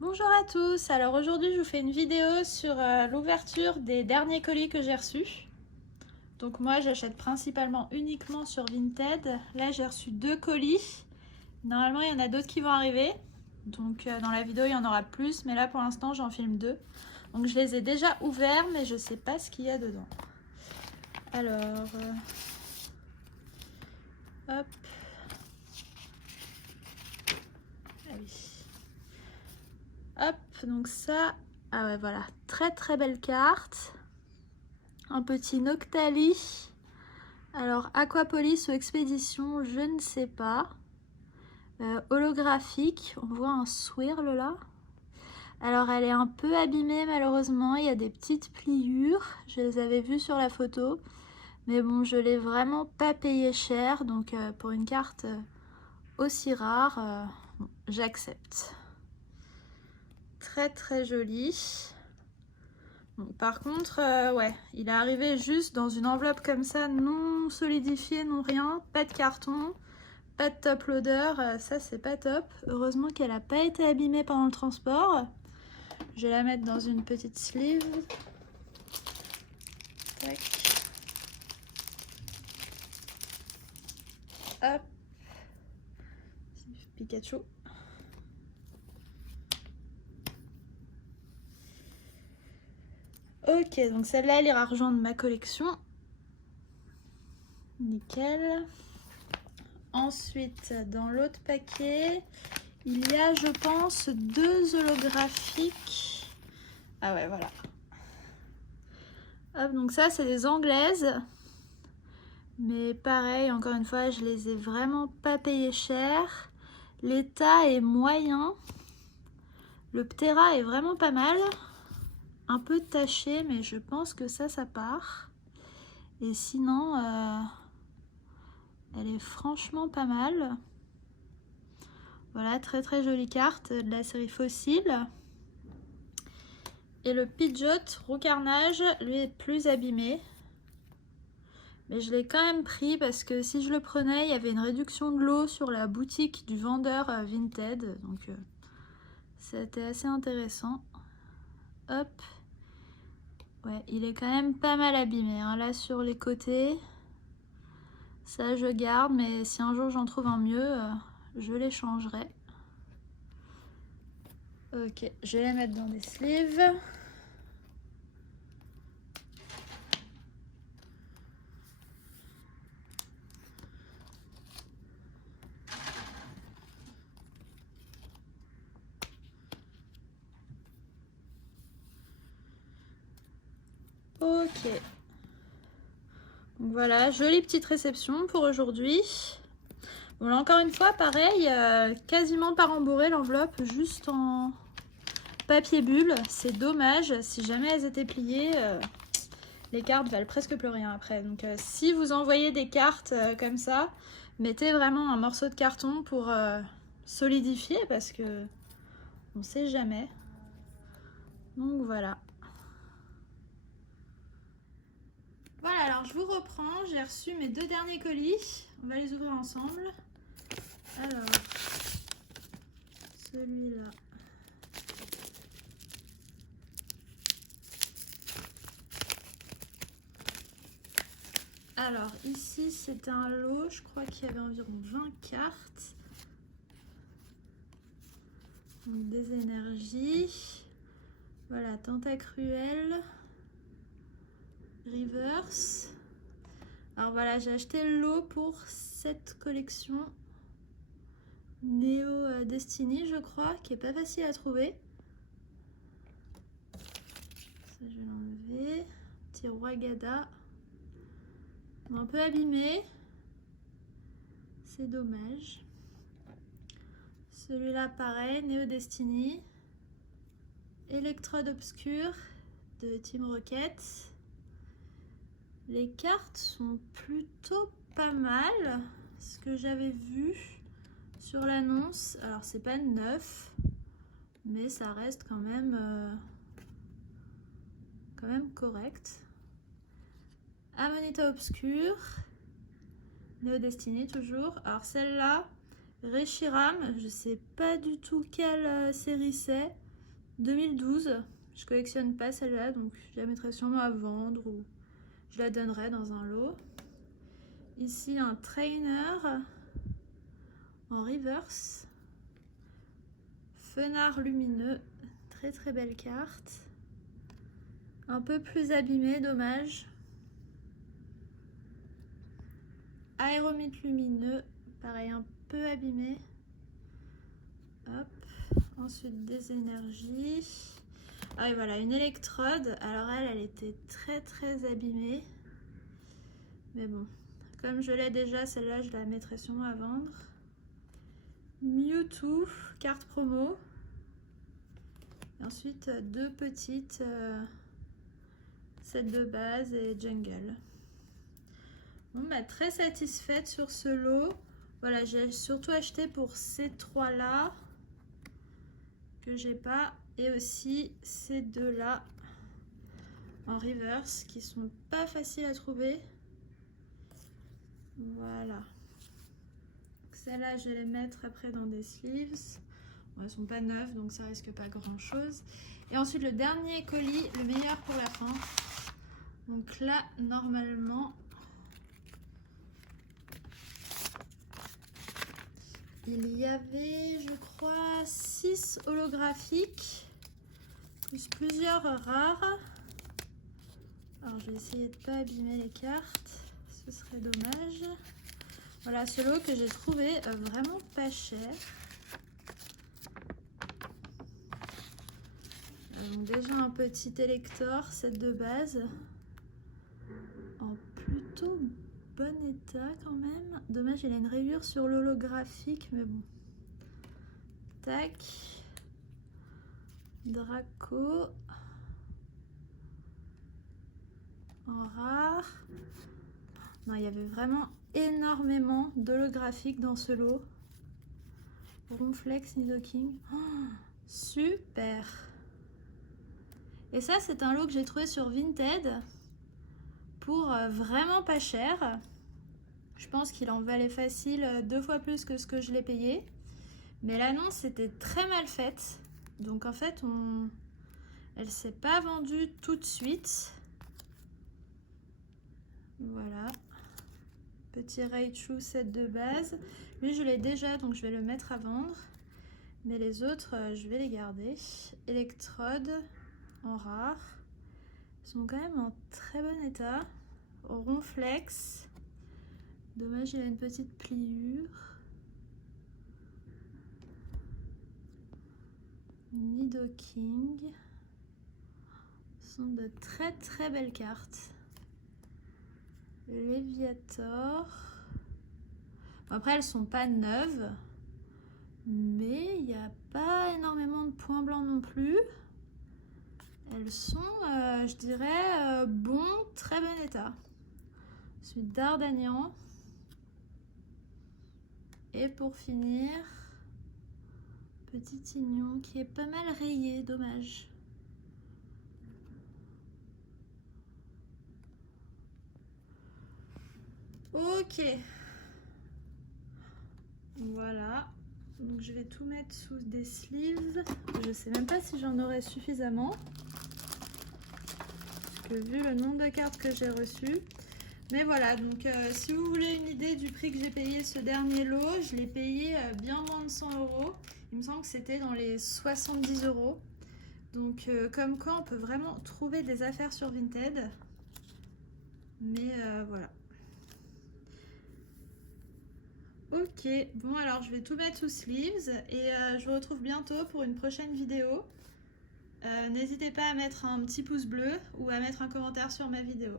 Bonjour à tous, alors aujourd'hui je vous fais une vidéo sur l'ouverture des derniers colis que j'ai reçus. Donc moi j'achète principalement uniquement sur Vinted. Là j'ai reçu 2 colis. Normalement il y en a d'autres qui vont arriver. Donc dans la vidéo il y en aura plus, mais là pour l'instant j'en filme 2. Donc je les ai déjà ouverts mais je sais pas ce qu'il y a dedans. Alors, hop. Ah oui. Hop, donc ça, ah ouais voilà, très très belle carte. Un petit Noctali. Alors, Aquapolis ou Expédition, je ne sais pas. Holographique, on voit un swirl là. Alors, elle est un peu abîmée malheureusement, il y a des petites pliures. Je les avais vues sur la photo. Mais bon, je l'ai vraiment pas payé cher. Donc, pour une carte aussi rare, bon, j'accepte. Très très jolie. Bon, par contre, ouais, il est arrivé juste dans une enveloppe comme ça, non solidifiée, non rien, pas de carton, pas de top loader, ça c'est pas top. Heureusement qu'elle n'a pas été abîmée pendant le transport. Je vais la mettre dans une petite sleeve. Tac. Hop. Pikachu. Ok, donc celle-là, elle ira rejoindre ma collection. Nickel. Ensuite, dans l'autre paquet, il y a, je pense, 2 holographiques. Ah ouais, voilà. Hop, donc ça, c'est des anglaises. Mais pareil, encore une fois, je les ai vraiment pas payées cher. L'état est moyen. Le Ptera est vraiment pas mal. Un peu taché, mais je pense que ça part. Et sinon, elle est franchement pas mal. Voilà, très très jolie carte de la série Fossile. Et le Pidgeot Roux Carnage, lui, est plus abîmé. Mais je l'ai quand même pris parce que si je le prenais, il y avait une réduction de lot sur la boutique du vendeur Vinted. Donc c'était assez intéressant. Hop. Ouais, il est quand même pas mal abîmé. Hein. Là sur les côtés, ça je garde. Mais si un jour j'en trouve un mieux, je l'échangerai. Ok, je vais les mettre dans des sleeves. Ok. Donc voilà, jolie petite réception pour aujourd'hui. Bon là encore une fois, pareil, quasiment pas rembourré l'enveloppe, juste en papier bulle. C'est dommage, si jamais elles étaient pliées, les cartes valent presque plus rien après. Donc si vous envoyez des cartes comme ça, mettez vraiment un morceau de carton pour solidifier parce que on sait jamais. Donc voilà. Voilà, alors je vous reprends, j'ai reçu mes 2 derniers colis, on va les ouvrir ensemble. Alors, celui-là. Alors ici c'est un lot, je crois qu'il y avait environ 20 cartes. Donc, des énergies. Voilà, Tentacruel. Reverse. Alors voilà, j'ai acheté le lot pour cette collection. Neo Destiny, je crois, qui est pas facile à trouver. Ça, je vais l'enlever. Petit roi Gada. Un peu abîmé. C'est dommage. Celui-là, pareil, Neo Destiny. Electrode Obscure de Team Rocket. Les cartes sont plutôt pas mal. Ce que j'avais vu sur l'annonce, alors c'est pas neuf, mais ça reste quand même correct. Amanita Obscure, Neo Destiny toujours. Alors celle-là, Reshiram, je sais pas du tout quelle série c'est. 2012. Je collectionne pas celle-là, donc je la mettrai sûrement à vendre ou je la donnerai dans un lot. Ici, un trainer en reverse. Fenard lumineux, très très belle carte. Un peu plus abîmé, dommage. Aéromite lumineux, pareil, un peu abîmé. Hop. Ensuite, des énergies. Ah et voilà, une électrode. Alors elle était très très abîmée. Mais bon, comme je l'ai déjà, celle-là, je la mettrai sûrement à vendre. Mewtwo, carte promo. Et ensuite, deux petites sets de base et jungle. Bon, bah, très satisfaite sur ce lot. Voilà, j'ai surtout acheté pour ces trois-là que j'ai pas. Et aussi ces deux-là en reverse qui sont pas faciles à trouver. Voilà. Celles-là, je vais les mettre après dans des sleeves. Bon, elles sont pas neuves, donc ça risque pas grand-chose. Et ensuite, le dernier colis, le meilleur pour la fin. Donc là, normalement, il y avait, je crois, 6 holographiques, plus plusieurs rares. Alors, je vais essayer de ne pas abîmer les cartes, ce serait dommage. Voilà, ce lot que j'ai trouvé vraiment pas cher. Donc déjà un petit élector, set de base, en plutôt bon état quand même. Dommage, il a une rayure sur l'holographique, mais bon. Tac. Draco. En rare. Non, il y avait vraiment énormément d'holographiques dans ce lot. Ronflex, Nidoking. Oh, super. Et ça, c'est un lot que j'ai trouvé sur Vinted pour vraiment pas cher. Je pense qu'il en valait facile 2 fois plus que ce que je l'ai payé. Mais l'annonce était très mal faite. Donc en fait, elle s'est pas vendue tout de suite. Voilà. Petit Raichu set de base. Lui, je l'ai déjà, donc je vais le mettre à vendre. Mais les autres, je vais les garder. Électrode en rare. Ils sont quand même en très bon état. Ronflex. Dommage, il a une petite pliure. Nidoking. Ce sont de très très belles cartes. Léviator. Après, elles sont pas neuves. Mais il n'y a pas énormément de points blancs non plus. Elles sont, je dirais, bon, très bon état. Ensuite, Dardanian. Et pour finir, petit Ignon qui est pas mal rayé, dommage. Ok. Voilà. Donc je vais tout mettre sous des sleeves. Je sais même pas si j'en aurai suffisamment. Parce que vu le nombre de cartes que j'ai reçues. Mais voilà, donc si vous voulez une idée du prix que j'ai payé ce dernier lot, je l'ai payé bien moins de 100 €. Il me semble que c'était dans les 70 €. Donc comme quoi on peut vraiment trouver des affaires sur Vinted. Mais voilà. Ok, bon alors je vais tout mettre sous sleeves et je vous retrouve bientôt pour une prochaine vidéo. N'hésitez pas à mettre un petit pouce bleu ou à mettre un commentaire sur ma vidéo.